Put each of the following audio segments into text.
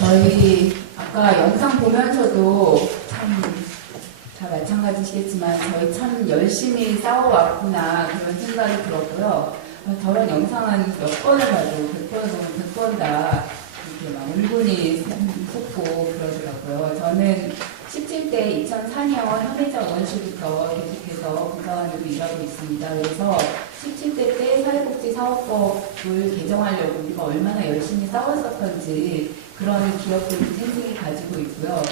저희 아까 영상 보면서도 참 다 마찬가지시겠지만 저희 참 열심히 싸워왔구나 그런 생각이 들었고요. 저런 영상은 몇 번을 봐도 100번, 100번 다 이렇게 막 울분이 솟고 그러더라고요. 저는 17대 2004년 현해자 원시부터 계속해서 부사관으로 일하고 있습니다. 그래서 17대 때 사회복지사업법을 개정하려고 우리가 얼마나 열심히 싸웠었던지 그런 기억들을 생생히 가지고 있고요.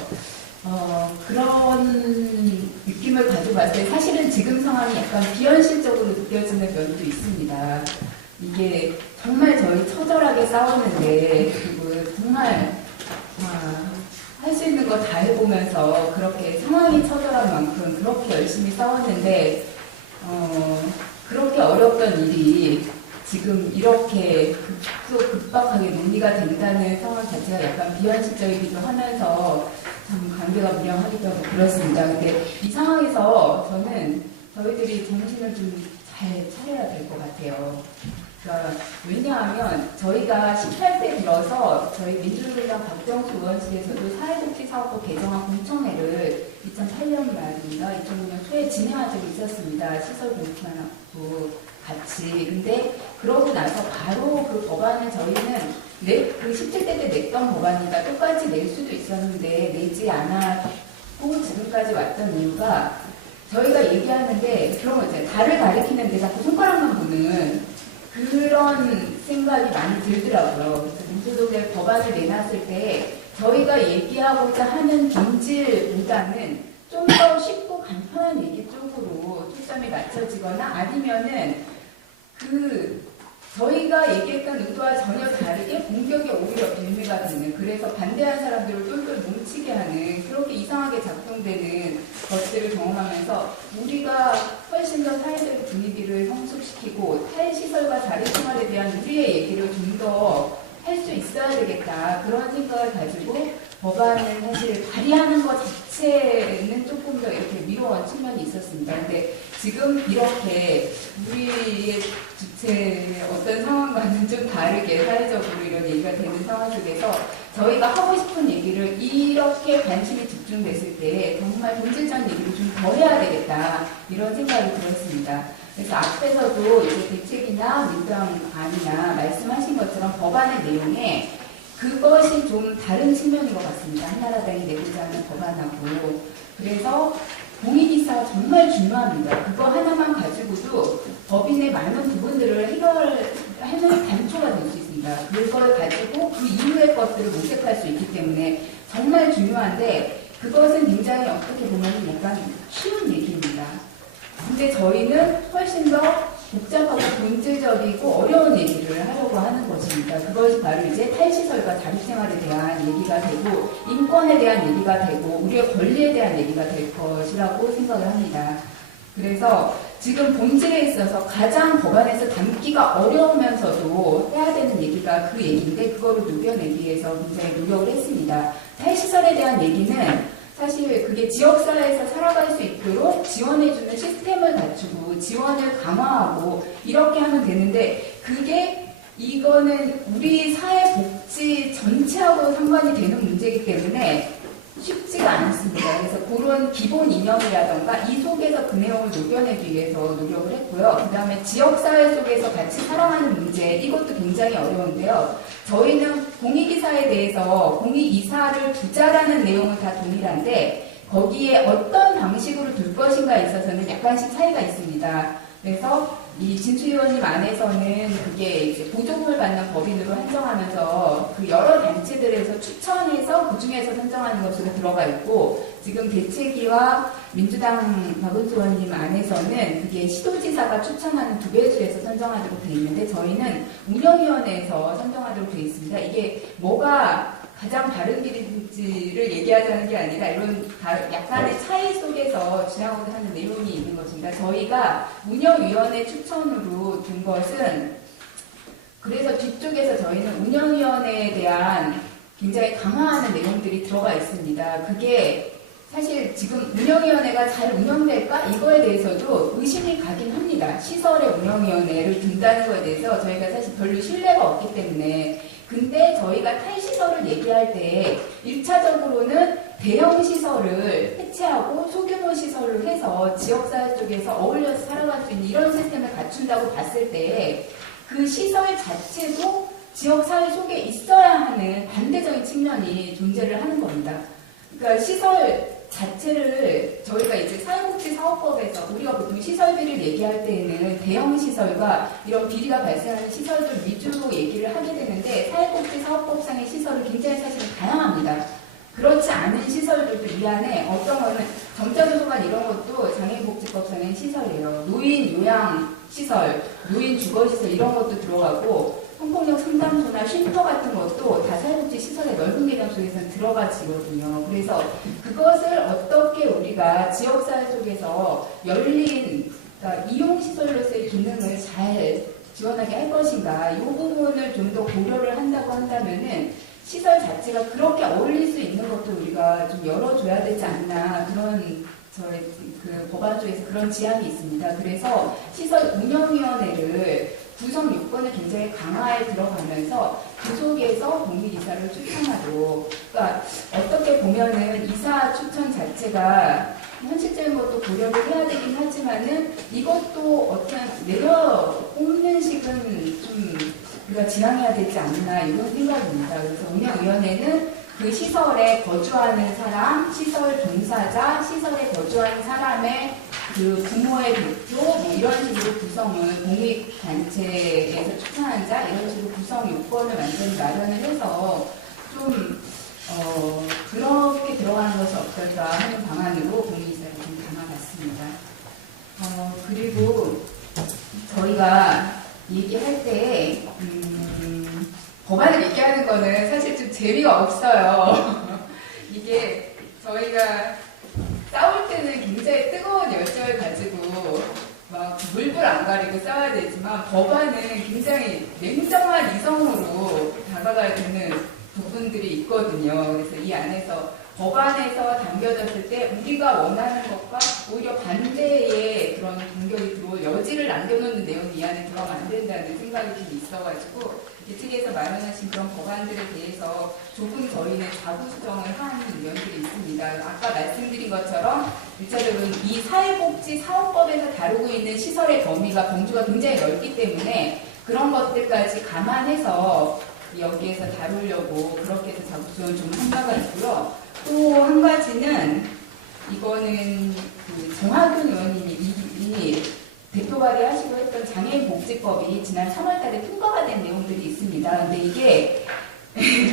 그런 느낌을 가지고 봤을 때 사실은 지금 상황이 약간 비현실적으로 느껴지는 면도 있습니다. 이게 정말 저희 처절하게 싸웠는데 그리고 정말 할 수 있는 거 다 해보면서 그렇게 상황이 처절한 만큼 그렇게 열심히 싸웠는데 그렇게 어렵던 일이 지금 이렇게 급박하게 논의가 된다는 상황 자체가 약간 비현실적이기도 하면서 참 관계가 무량하기도 하고 그렇습니다. 근데 이 상황에서 저는 저희들이 정신을 좀 잘 차려야 될 것 같아요. 그러니까 왜냐하면 저희가 18대 들어서 저희 민주노총 박정수 의원실에서도 사회복지사업법 개정안 공청회를 2008년 말입니다. 2006년 초에 진행하고 있었습니다. 시설 공청회하고 같이. 근데 그러고 나서 바로 그 법안을 저희는 그 17대 때 냈던 법안이다 똑같이 낼 수도 있었는데 내지 않았고 지금까지 왔던 이유가 저희가 얘기하는데 그런 거 있잖아요. 달을 가리키는데 자꾸 손가락만 보는 그런 생각이 많이 들더라고요. 그래서 민주노총의 법안을 내놨을 때 저희가 얘기하고자 하는 본질보다는 좀 더 쉽고 간편한 얘기 쪽으로 초점이 맞춰지거나 아니면은 저희가 얘기했던 의도와 전혀 다르게 공격이 오히려 빌미가 되는, 그래서 반대한 사람들을 똘똘 뭉치게 하는, 그렇게 이상하게 작동되는 것들을 경험하면서 우리가 훨씬 더 사회적인 분위기를 성숙시키고 탈시설과 자립생활에 대한 우리의 얘기를 좀 더 할 수 있어야 되겠다, 그런 생각을 가지고 법안을 사실 발의하는 것 자체는 조금 더 이렇게 미뤄온 측면이 있었습니다. 근데 지금 이렇게 우리의 주체의 어떤 상황과는 좀 다르게 사회적으로 이런 얘기가 되는 상황 속에서 저희가 하고 싶은 얘기를 이렇게 관심이 집중됐을 때 정말 본질적인 얘기를 좀 더 해야 되겠다, 이런 생각이 들었습니다. 그래서 앞에서도 이제 대책이나 민주당안이나 말씀하신 것처럼 법안의 내용에 그것이 좀 다른 측면인 것 같습니다. 한나라당이 내고자 하는 법안하고. 그래서 공익이사가 정말 중요합니다. 그거 하나만 가지고도 법인의 많은 부분들을 해결하는 단초가 될 수 있습니다. 그걸 가지고 그 이후의 것들을 모색할 수 있기 때문에 정말 중요한데, 그것은 굉장히 어떻게 보면 약간 쉬운 얘기입니다. 근데 저희는 훨씬 더 복잡하고 본질적이고 어려운 얘기를 하려고 하는 것입니다. 그것이 바로 이제 탈시설과 자립생활에 대한 얘기가 되고, 인권에 대한 얘기가 되고, 우리의 권리에 대한 얘기가 될 것이라고 생각을 합니다. 그래서 지금 본질에 있어서 가장 법안에서 담기가 어려우면서도 해야 되는 얘기가 그 얘기인데, 그거를 녹여내기 위해서 굉장히 노력을 했습니다. 탈시설에 대한 얘기는 사실 그게 지역사회에서 살아갈 수 있도록 지원해주는 시스템을 갖추고 지원을 강화하고 이렇게 하면 되는데, 이거는 우리 사회 복지 전체하고 상관이 되는 문제이기 때문에 쉽지가 않습니다. 그래서 그런 기본 이념이라던가 이 속에서 그 내용을 녹여내기 위해서 노력을 했고요. 그 다음에 지역사회 속에서 같이 살아가는 문제, 이것도 굉장히 어려운데요. 저희는 공익이사에 대해서 공익이사를 두자라는 내용은 다 동일한데 거기에 어떤 방식으로 둘 것인가에 있어서는 약간씩 차이가 있습니다. 그래서 이 진추 의원님 안에서는 그게 이제 보조금을 받는 법인으로 한정하면서 그 여러 단체들에서 추천해서 그 중에서 선정하는 것으로 들어가 있고, 지금 대책위와 민주당 박은수 의원님 안에서는 그게 시도지사가 추천하는 두 배수에서 선정하도록 되어 있는데, 저희는 운영위원회에서 선정하도록 되어 있습니다. 이게 뭐가 가장 바른 길인지를 얘기하자는 게 아니라 이런 약간의 차이 속에서 지나고자 하는 내용이 있는 것입니다. 저희가 운영위원회 추천으로 둔 것은, 그래서 뒤쪽에서 저희는 운영위원회에 대한 굉장히 강화하는 내용들이 들어가 있습니다. 그게 사실 지금 운영위원회가 잘 운영될까? 이거에 대해서도 의심이 가긴 합니다. 시설의 운영위원회를 둔다는 거에 대해서 저희가 사실 별로 신뢰가 없기 때문에. 근데 저희가 탈시설을 얘기할 때 1차적으로는 대형 시설을 해체하고 소규모 시설을 해서 지역사회 쪽에서 어울려서 살아갈 수 있는 이런 시스템을 갖춘다고 봤을 때 그 시설 자체도 지역사회 속에 있어야 하는 반대적인 측면이 존재를 하는 겁니다. 그러니까 시설 자체를 저희가 이제 사회복지사업법에서 우리가 보통 시설비를 얘기할 때에는 대형 시설과 이런 비리가 발생하는 시설들 위주로 얘기를 하게 되는데 사회복지사업법상의 시설은 굉장히 사실은 다양합니다. 그렇지 않은 시설들도 이 안에 어떤 거는 점자도서관 이런 것도 장애인복지법상의 시설이에요. 노인 요양시설, 노인 주거시설 이런 것도 들어가고 성폭력 상담소나 쉼터 같은 것도 다 사회복지 시설의 넓은 개념 속에서 들어가지거든요. 그래서 그것을 어떻게 우리가 지역사회 속에서 열린 그러니까 이용시설로서의 기능을 잘 지원하게 할 것인가 이 부분을 좀 더 고려를 한다고 한다면은 시설 자체가 그렇게 어울릴 수 있는 것도 우리가 좀 열어줘야 되지 않나 그런 저희 그 법안 쪽에서 그런 지향이 있습니다. 그래서 시설 운영위원회를 구성 요건을 굉장히 강화해 들어가면서 그 속에서 동일이사를 추천하도록 그러니까 어떻게 보면은 이사 추천 자체가 현실적인 것도 고려를 해야 되긴 하지만은 이것도 어떤 내려 뽑는 식은 좀 우리가 지향해야 되지 않나 이런 생각입니다. 그래서 운영위원회는 그 시설에 거주하는 사람, 시설 종사자, 시설에 거주하는 사람의 그 부모의 대표 뭐 이런 식으로 구성을 공익단체에서 추천한 자 이런 식으로 구성 요건을 완전히 마련을 해서 좀 그렇게 들어가는 것이 어떨까 하는 방안으로 공익이사를 좀 담아봤습니다. 그리고 저희가 얘기할 때 법안을 얘기하는 거는 사실 좀 재미가 없어요. 이게 저희가 싸울 때는 굉장히 뜨거운 열정을 가지고 막 물불 안 가리고 싸워야 되지만 법안은 굉장히 냉정한 이성으로 다가가야 되는 부분들이 있거든요. 그래서 이 안에서 법안에서 담겨졌을 때 우리가 원하는 것과 오히려 반대의 그런 공격이 들어올 여지를 남겨놓는 내용이 이 안에 들어가면 안 된다는 생각이 좀 있어가지고 이쪽에서 마련하신 그런 법안들에 대해서 조금 저희는 자구 수정을 한 면들이 있습니다. 아까 말씀드린 것처럼 일차적으로는 이 사회복지 사업법에서 다루고 있는 시설의 범주가 굉장히 넓기 때문에 그런 것들까지 감안해서 여기에서 다루려고 그렇게 해서 자구 수정을 좀 한 바가 있고요. 또 한 가지는 이거는 그 정학균 의원님이 대표 발의하시고 했던 장애인복지법이 지난 3월달에 통과가 된 내용들이 있습니다. 근데 이게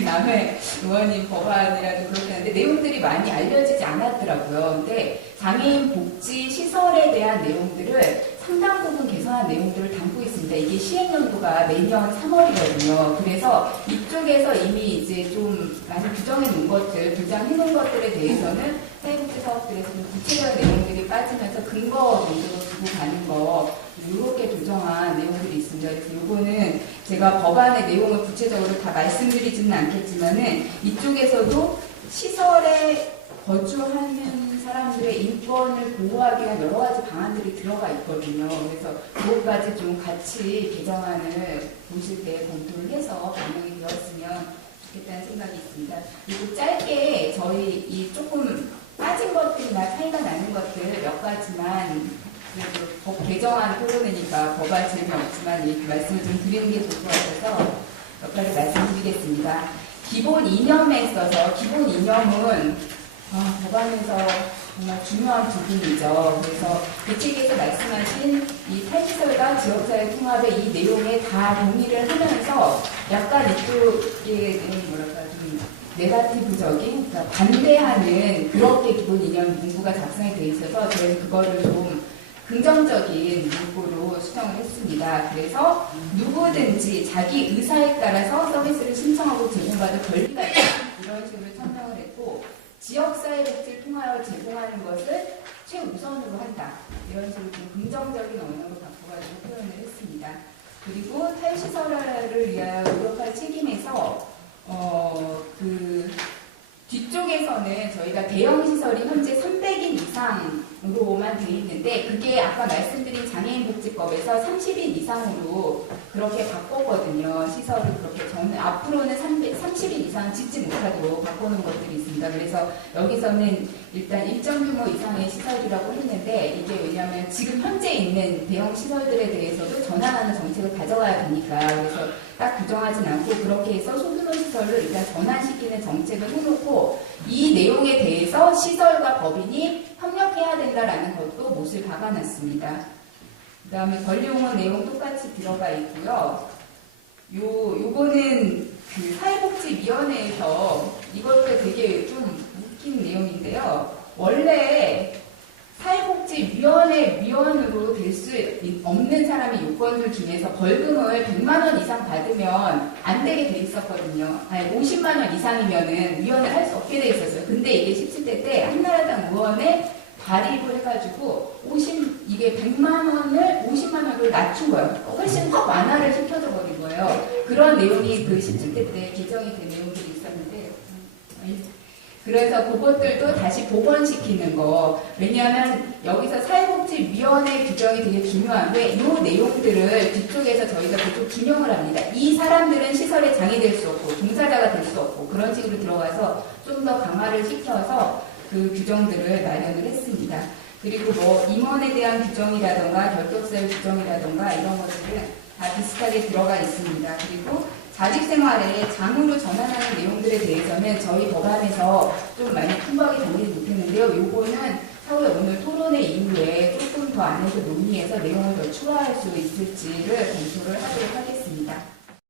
남의 의원님 법안이라도 그렇게 하는데 내용들이 많이 알려지지 않았더라고요. 근데 장애인 복지 시설에 대한 내용들을 상당 부분 개선한 내용들을 담고 있습니다. 이게 시행연도가 내년 3월이거든요. 그래서 이쪽에서 이미 이제 좀 많이 규정해 놓은 것들, 규정해 놓은 것들에 대해서는 사회복지 사업들에서 좀 구체적인 내용들이 빠지면서 근거 정도로 두고 가는 거 이렇게 조정한 내용들이 있습니다. 그래서 이거는 제가 법안의 내용을 구체적으로 다 말씀드리지는 않겠지만은 이쪽에서도 시설에 거주하는 사람들의 인권을 보호하기 위한 여러 가지 방안들이 들어가 있거든요. 그래서 그것까지 좀 같이 개정안을 보실 때 검토를 해서 반영이 되었으면 좋겠다는 생각이 있습니다. 그리고 짧게 저희 이 조금 빠진 것들이나 차이가 나는 것들 몇 가지만 그래도 법 개정안 토론회니까 법안 재미없지만 이 말씀을 좀 드리는 게 좋을 것 같아서 몇 가지 말씀드리겠습니다. 기본 이념에 있어서 기본 이념은 법안에서 정말 중요한 부분이죠. 그래서 그 책에서 말씀하신 이 탈시설과 지역사회 통합의 이 내용에 다 동의를 하면서 약간 이쪽에 뭐랄까 좀 네거티브적인 그러니까 반대하는 그렇게 기본 이념 문구가 작성이 되어 있어서 저희는 그거를 좀 긍정적인 문구로 수정을 했습니다. 그래서 누구든지 자기 의사에 따라서 서비스를 신청하고 제공받을 권리가 있다. 이런 식으로 설명을 했고 지역사회복지를 통하여 제공하는 것을 최우선으로 한다. 이런 식으로 좀 긍정적인 언어로 바꿔가지고 표현을 했습니다. 그리고 탈시설화를 위하여 노력할 책임에서 그 뒤쪽에서는 저희가 대형 시설이 현재 300인 이상을 로만 돼 있는데 그게 아까 말씀드린 장애인복지법에서 30인 이상으로 그렇게 바꿨거든요. 시설을 그렇게 앞으로는 30인 이상 짓지 못하도록 바꾸는 것들이 있습니다. 그래서 여기서는 일단 일정 규모 이상의 시설이라고 했는데 이게 왜냐하면 지금 현재 있는 대형 시설들에 대해서도 전환하는 정책을 가져가야 되니까 그래서 딱 규정하진 않고 그렇게 해서 소규모 시설을 일단 전환시키는 정책을 해놓고 이 내용에 대해서 시설과 법인이 협력해야 된다라는 것도 못을 박아놨습니다. 그 다음에 권리용어 내용 똑같이 들어가 있고요. 요거는 그 사회복지위원회에서 이것도 되게 좀 웃긴 내용인데요. 원래 사회복지위원회 위원으로 될 수 없는 사람의 요건들 중에서 벌금을 100만 원 이상 받으면 안 되게 돼 있었거든요. 아니, 50만 원 이상이면은 위원을 할 수 없게 돼 있었어요. 근데 이게 17대 때 한나라당 의원에 발의를 해가지고 이게 100만 원을 50만 원으로 낮춘 거예요. 훨씬 더 완화를 시켜줘 버린 거예요. 그런 내용이 그 17대 때 개정이 된 내용들이 있었는데 그래서 그것들도 다시 복원시키는 거. 왜냐하면 여기서 사회복지위원회 규정이 되게 중요한데 이 내용들을 뒤쪽에서 저희가 계속 준용을 합니다. 이 사람들은 시설에 장애될 수 없고 종사자가 될 수 없고 그런 식으로 들어가서 좀 더 강화를 시켜서 그 규정들을 마련을 했습니다. 그리고 뭐 임원에 대한 규정이라던가 결격사유 규정이라던가 이런 것들은 다 비슷하게 들어가 있습니다. 그리고 자직생활에 장으로 전환하는 내용들에 대해서는 저희 법안에서 좀 많이 풍부하게 정리 못했는데요. 요거는 차후에 오늘 토론회 이후에 조금 더 안에서 논의해서 내용을 더 추가할 수 있을지를 검토를 하도록 하겠습니다.